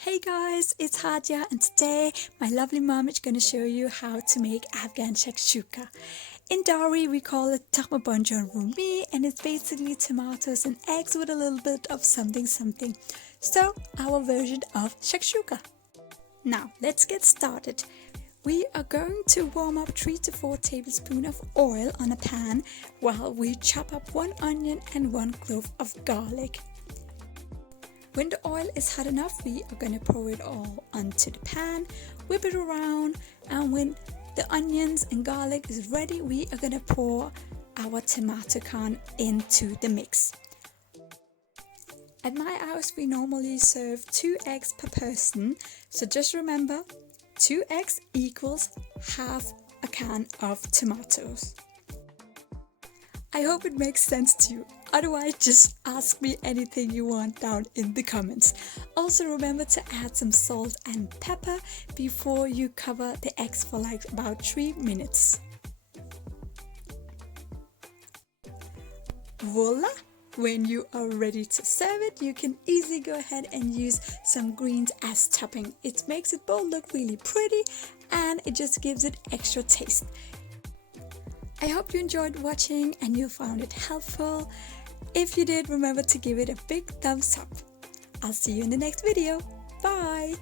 Hey guys, it's Hadia and today my lovely mom is going to show you how to make Afghan shakshuka. In Dari we call it tahma banjan rumi and it's basically tomatoes and eggs with a little bit of something. So our version of shakshuka. Now let's get started. We are going to warm up 3 to 4 tablespoons of oil on a pan while we chop up 1 onion and 1 clove of garlic. When the oil is hot enough, we are going to pour it all onto the pan, whip it around, and when the onions and garlic is ready, we are going to pour our tomato can into the mix. At my house, we normally serve 2 eggs per person, so just remember, 2 eggs equals half a can of tomatoes. I hope it makes sense to you. Otherwise, just ask me anything you want down in the comments. Also remember to add some salt and pepper before you cover the eggs for like about 3 minutes. Voila! When you are ready to serve it, you can easily go ahead and use some greens as topping. It makes it both look really pretty and it just gives it extra taste. I hope you enjoyed watching and you found it helpful. If you did, remember to give it a big thumbs up. I'll see you in the next video. Bye!